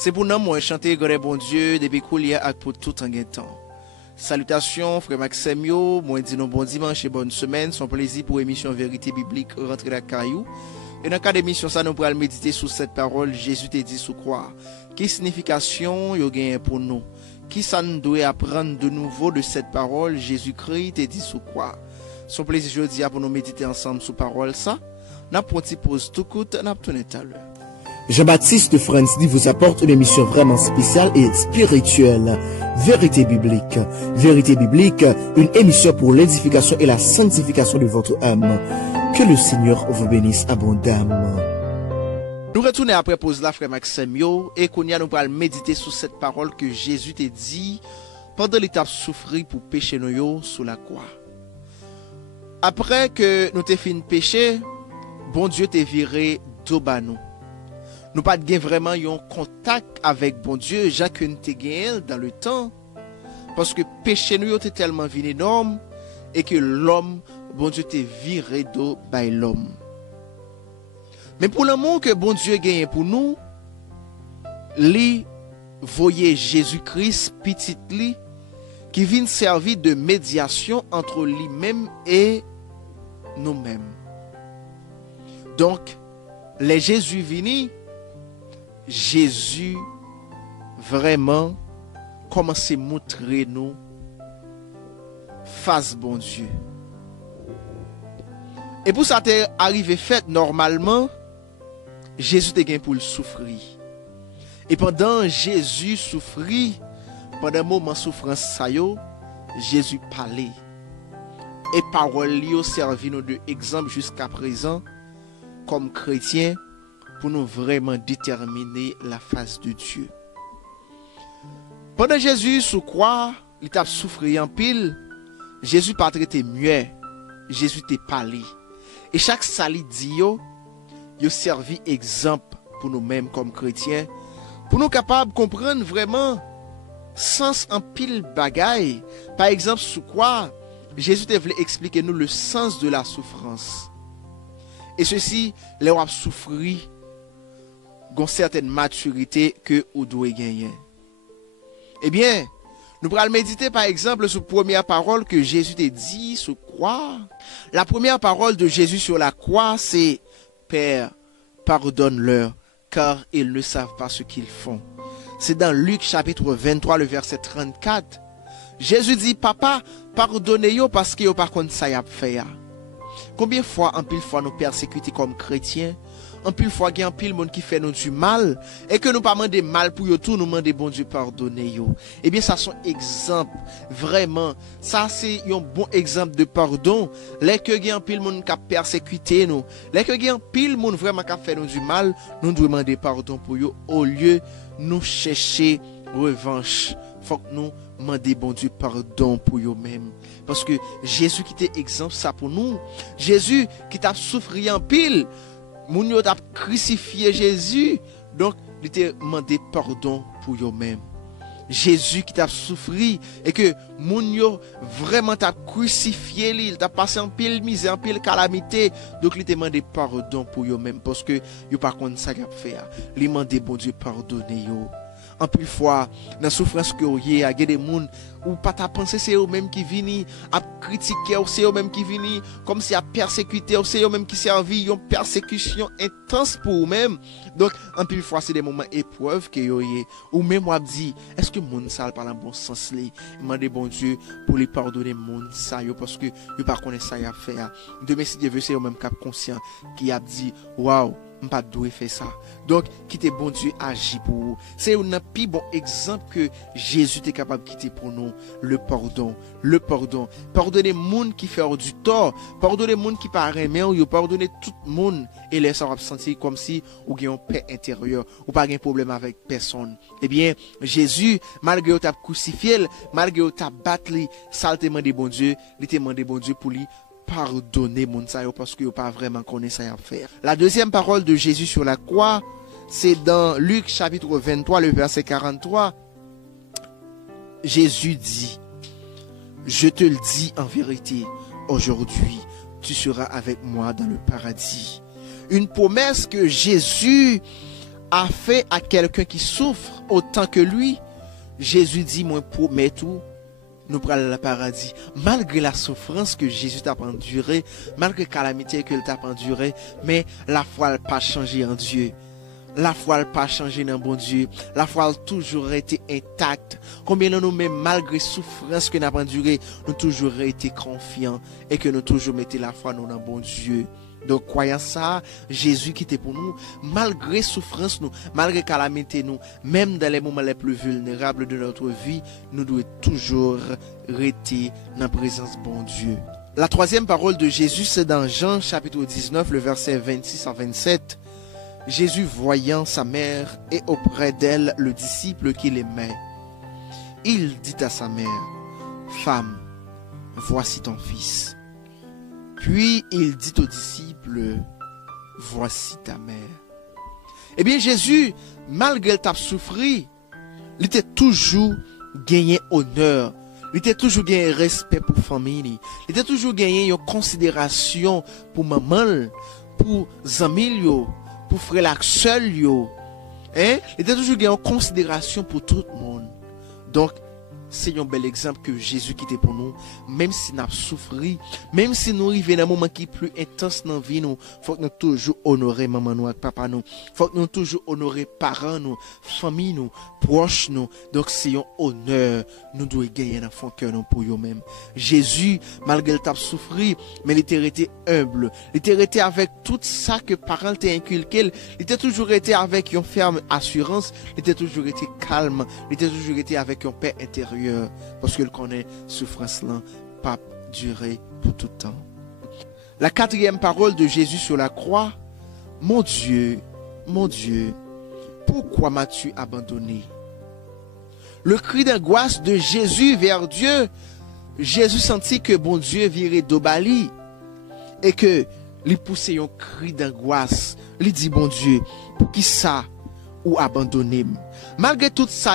C'est pour nous moi chanter grand bon Dieu depuis coulier et pour tout en temps. Salutations frère Maxime yo, moi dis bon dimanche et bonne semaine, son plaisir pour émission Vérité biblique rentrer la caillou. Et dans le cas d'émission ça nous pourrons méditer sur cette parole Jésus t'a dit sous croix. Quelle signification yo gagne pour nous? Qui ça nous doit apprendre de nouveau de cette parole Jésus-Christ t'a dit sous croix? Son plaisir jeudi pour nous méditer ensemble sur parole ça. N'a pas petit pause tout court, n'a pas tout à l'heure. Jean-Baptiste Francis vous apporte une émission vraiment spéciale et spirituelle. Vérité biblique. Vérité biblique, une émission pour l'édification et la sanctification de votre âme. Que le Seigneur vous bénisse abondamment. Nous retournons après pause là, frère Maxime yo, et qu'on y a nous allons méditer sur cette parole que Jésus t'a dit pendant l'étape souffrir pour pécher nous yo sous la croix. Après que nous t'ai fini péché, bon Dieu t'a viré d'oba nous. Nous pas de vraiment un contact avec bon Dieu, Jacques te gagne dans le temps, parce que péché nous était tellement énorme et que l'homme, bon Dieu te viré d'eau by l'homme. Mais pour l'amour que bon Dieu gagne pour nous, lui voyait Jésus-Christ petit lui qui vient servir de médiation entre lui-même et nous-mêmes. Donc, les Jésus vini, Jésus vraiment commence à montrer nous face bon Dieu. Et pour ça t'est arrivé fait normalement, Jésus te gain pour le souffrir. Et pendant Jésus souffrit, pendant un moment souffrance ça yo, Jésus parlait. Et parole li servi nous de exemple jusqu'à présent comme chrétiens pour nous vraiment déterminer la face de Dieu. Pendant Jésus sous croix, il t'a souffert en pile, Jésus pas traité muet, Jésus t'a parlé. Et chaque sali dit yo servi exemple pour nous-mêmes comme chrétiens, pour nous capables de comprendre vraiment sens en pile bagaille. Par exemple, sous croix, Jésus t'a voulu expliquer nous le sens de la souffrance. Et ceci, les ont souffri une certaine maturité que vous devez gagner. Eh bien, nous pourrons méditer par exemple sur la première parole que Jésus t'a dit sur la croix. La première parole de Jésus sur la croix, c'est « Père, pardonne-leur, car ils ne savent pas ce qu'ils font. » C'est dans Luc chapitre 23, le verset 34. Jésus dit « Papa, pardonnez-yo parce que yo par contre ça y a fait. » Combien de fois, en pile fois, nous persécuter comme chrétiens? En pile fois, il y a un pile monde qui fait nous du mal et que nous pas demander mal pour eux tout, nous demander bon Dieu pardonner yo. Eh bien, ça sont exemples, vraiment. Ça, c'est un bon exemple de pardon. Les que il y a un pile monde qui a persécuté nous, les que il y a un pile monde vraiment qui a fait nous du mal, nous devons demander pardon pour eux au lieu nous chercher revanche. Faut que nous demander bon Dieu pardon pour eux-mêmes. Parce que Jésus qui était exemple, ça pour nous. Jésus qui t'a souffert en pile. Moun yo t'a crucifié Jésus, donc il t'a demandé pardon pour eux-mêmes. Jésus qui t'a souffert et que moun yo vraiment t'a crucifié, il t'a passé en pile misère, en pile calamité, donc il t'a demandé pardon pour eux-mêmes parce que yo pas contre ça qu'il a fait. Il demandé bon Dieu pardonner yo. En plus fois dans la souffrance que vous avez, il y a des gens ou pas ta pensée c'est eux même qui viennent à critiquer, c'est eux même qui viennent comme si à persécuter, c'est eux même qui servent une persécution intense pour eux-mêmes. Donc en plus fois c'est des moments épreuves que vous avez ou même moi dit est-ce que monde ça parle en bon sens là, demander bon Dieu pour lui pardonner monde ça parce que yo pas connaît ça y a fait. Demain si Dieu veut c'est eux même cap conscient qui a dit waouh pas doué faire ça. Donc quitter bon Dieu agit pour vous. C'est un plus bon exemple que Jésus est capable de quitter pour nous le pardon. Le pardon. Pardonnez monde qui fait du tort, pardonnez monde qui paraît mais ou pardonnez tout le monde et laissez vous sentir comme si vous avez une paix intérieure ou pas de problème avec personne. Eh bien, Jésus malgré vous t'a crucifié, malgré vous t'a battu, ça te demandé bon Dieu, il te demandé bon Dieu pour lui pardonner mon ça parce que vous pas vraiment connaît ça à faire. La deuxième parole de Jésus sur la croix, c'est dans Luc chapitre 23 le verset 43. Jésus dit: je te le dis en vérité, aujourd'hui tu seras avec moi dans le paradis. Une promesse que Jésus a fait à quelqu'un qui souffre autant que lui, Jésus dit, moi promets tout, nous prenons le paradis. Malgré la souffrance que Jésus t'a endurée, malgré la calamité que t'a endurée, mais la foi n'a pas changé en Dieu. La foi n'a pas changé dans bon Dieu. La foi a toujours été intacte. Combien de nous-mêmes, malgré la souffrance que nous avons endurée, nous avons toujours été confiants et que nous toujours mettons la foi dans bon Dieu. Donc, croyant ça, Jésus qui était pour nous, malgré souffrance, nous, malgré calamité, nous, même dans les moments les plus vulnérables de notre vie, nous devons toujours rester dans la présence de bon Dieu. La troisième parole de Jésus, c'est dans Jean chapitre 19, le verset 26 à 27. Jésus voyant sa mère et auprès d'elle le disciple qu'il aimait, il dit à sa mère, « Femme, voici ton fils. » Puis il dit au disciple, « Voici ta mère. » Eh bien Jésus, malgré le souffri, il était toujours gagné honneur, il était toujours gagné respect pour la famille, il était toujours gagné une considération pour maman, pour amis, pour frère seul, il était toujours gagné en considération pour tout le monde. Donc, c'est un bel exemple que Jésus qui était pour nous, même si nous avons souffert, même si nous arrivons dans un moment qui est plus intense dans la vie, il faut que nous toujours honorer maman nous et papa nous. Il faut que nous toujours honorer parents nous, famille nous, proches nous. Donc c'est un honneur, nous devons gagner dans le cœur pour nous-mêmes. Jésus, malgré le souffrir, mais il était resté humble. Il était resté avec tout ça que parents t'ont inculqué. Il était toujours resté avec une ferme assurance. Il était toujours resté calme. Il était toujours resté avec un paix intérieur. Parce qu'il connaît souffrance là, pas durer pour tout temps. La quatrième parole de Jésus sur la croix, mon Dieu, pourquoi m'as-tu abandonné? Le cri d'angoisse de Jésus vers Dieu, Jésus sentit que bon Dieu virait d'Obali et que lui poussait un cri d'angoisse. Il dit bon Dieu, pour qui ça ou abandonner? Malgré tout ça,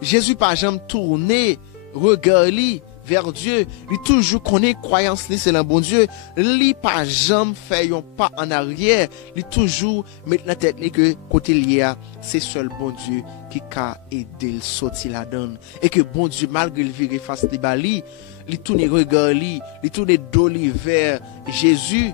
Jésus pas jamais tourné, regardé vers Dieu. Il toujours connaît croyance, c'est le bon Dieu. Il pas jamais fait un pas en arrière. Il toujours met la tête que côté lié, c'est seul bon Dieu qui a aidé le sortir la donne. Et que bon Dieu, malgré le virer face de Bali, il tourne regarder, il tourne doli vers Jésus.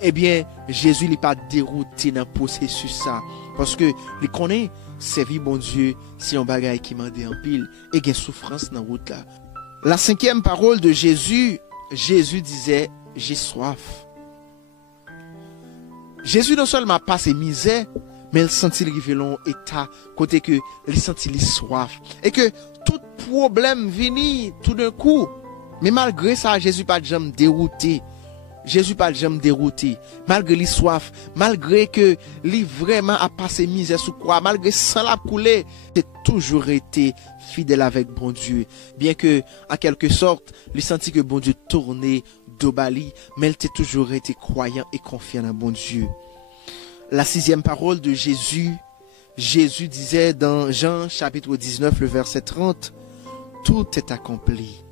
Eh bien, Jésus n'est pas dérouté dans le processus ça. Parce que il connaît, servir bon Dieu, c'est un bagage qui m'a dit en pile et qu'il y a souffrance dans la route là. La cinquième parole de Jésus, Jésus disait, j'ai soif. Jésus non seulement pas ses misères, mais il sentit le long état, côté que il sentit les soif. Et que tout problème vini tout d'un coup. Mais malgré ça, Jésus pas jamais dérouté. Jésus pas jamais dérouté, malgré les soif, malgré que lui vraiment a passé misère sous croix, malgré ça l'a coulé, il a toujours été fidèle avec bon Dieu. Bien que, en quelque sorte, il sentit que bon Dieu tournait d'Obali, mais il a toujours été croyant et confiant en bon Dieu. La sixième parole de Jésus, Jésus disait dans Jean chapitre 19, le verset 30, tout est accompli.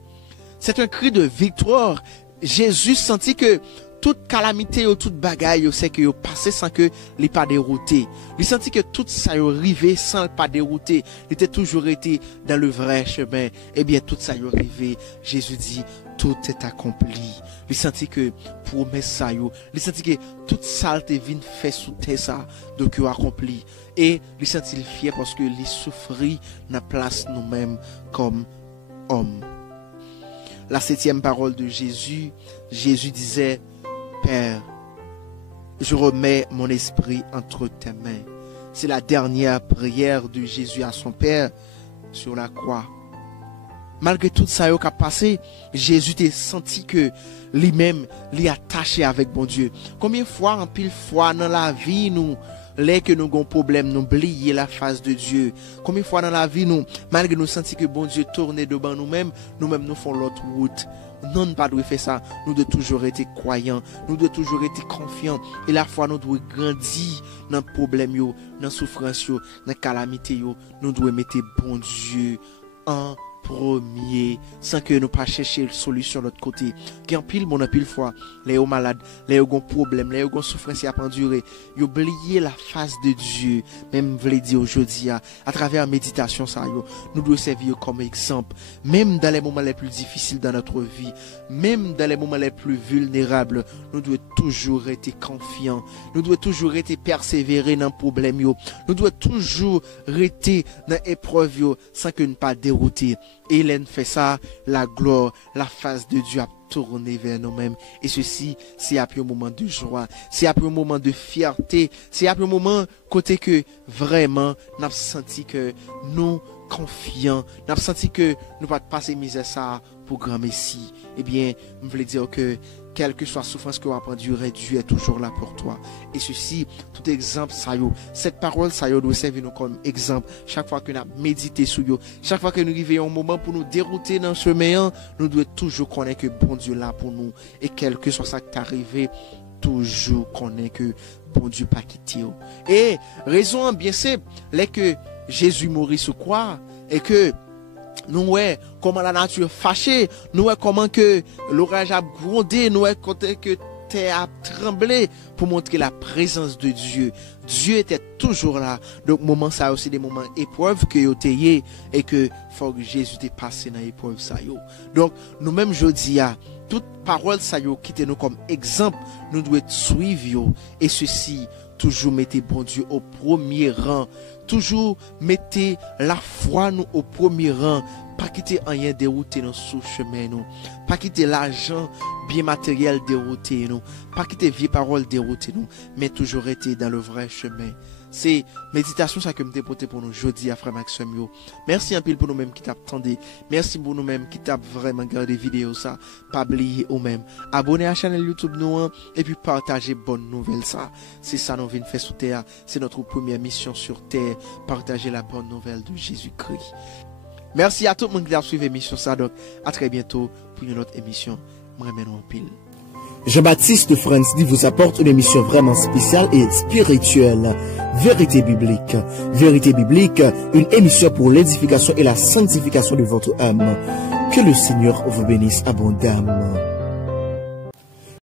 C'est un cri de victoire. Jésus sentit que toute calamité ou toute bagaille, c'est que il passé sans que il pas dérouté. Il sentit que tout ça arrivé sans pas dérouté. Il était toujours été dans le vrai chemin. Eh bien, tout ça arrivé. Jésus dit, tout est accompli. Il sentit que promesse ça il sentit que toute saleté vient fait sous terre ça, donc il accompli. Et il sentit fier parce que il souffrit dans place nous-mêmes comme hommes. La septième parole de Jésus, Jésus disait, Père, je remets mon esprit entre tes mains. C'est la dernière prière de Jésus à son Père sur la croix. Malgré tout ça qui a passé, Jésus t'a senti que lui-même, lui attaché avec bon Dieu. Combien de fois, en pile fois dans la vie, nous, les que nous avons problème, nous oublions la face de Dieu. Combien de fois dans la vie, nous, malgré nous sentir que bon Dieu tourne devant nous-mêmes, nous-mêmes nous faisons l'autre route. Non, nous pas devons faire ça. Nous devons toujours être croyants. Nous devons toujours être confiants. Et la foi, nous devons grandir dans le problème, dans la souffrance, dans la calamité. Nous devons mettre bon Dieu en premier, sans que nous pas chercher une solution de l'autre côté. Qui en pile, mon pile fois, les malades, les ont problème, les ont souffrance à endurer, ils oublié la face de Dieu. Même, je l'ai dit aujourd'hui, à travers la méditation, ça, nous devons servir comme exemple. Même dans les moments les plus difficiles dans notre vie, même dans les moments les plus vulnérables, nous devons toujours être confiants. Nous devons toujours être persévérés dans le problème. Nous devons toujours rester dans l'épreuve sans que nous ne pas dérouter. Et Hélène fait ça, la gloire, la face de Dieu a tourné vers nous-mêmes. Et ceci, c'est après un moment de joie, c'est après un moment de fierté, c'est après un moment côté que vraiment, nous avons senti que nous confiants, nous avons senti que nous pas passer misère ça pour grand Messie. Eh bien, je voulais dire que quelle que soit la souffrance que vous avez endurée, Dieu est toujours là pour toi. Et ceci, tout exemple, ça y est, cette parole, ça y est, doit servir nous comme exemple. Chaque fois que nous méditons sur eux, chaque fois que nous arrivons un moment pour nous dérouter dans ce chemin, nous devons toujours connaître que bon Dieu est là pour nous. Et quel que soit ça qui est arrivé, toujours connaître que bon Dieu pas quitté. Et raison bien simple, c'est que Jésus mourit sur quoi et que nous voyons comment la nature fâchée, nous voyons comment que l'orage a grondé, nous voyons que terre a tremblé pour montrer la présence de Dieu. Dieu était toujours là. Donc, moment ça aussi des moments épreuves que vous avez et que faut que Jésus t'ait passé dans l'épreuve ça. Donc, nous-mêmes, aujourd'hui, toute parole ça qui nous comme exemple, nous devons suivre et ceci, toujours mettez bon Dieu au premier rang. Toujours mettez la foi nous au premier rang. Pas quitter rien dérouté dans ce chemin nous. Pas quitter l'argent bien matériel dérouté nous. Pas quitter vieilles paroles dérouté nous. Mais toujours rester dans le vrai chemin. C'est méditation ça que me déporté pour nous aujourd'hui à frère Maxime. Merci un peu pour nous-mêmes qui t'attendez. Merci pour nous-mêmes qui t'ont vraiment regardé vidéo ça. Pas oublier ou même abonner à la chaîne YouTube nous et puis partager bonne nouvelle ça. C'est ça nous venons faire sur terre. C'est notre première mission sur terre. Partager la bonne nouvelle de Jésus-Christ. Merci à tout le monde qui a suivi l'émission ça. Donc à très bientôt pour une autre émission. Moi en pile. Jean-Baptiste Fransdi vous apporte une émission vraiment spéciale et spirituelle. Vérité biblique. Vérité biblique, une émission pour l'édification et la sanctification de votre âme. Que le Seigneur vous bénisse abondamment.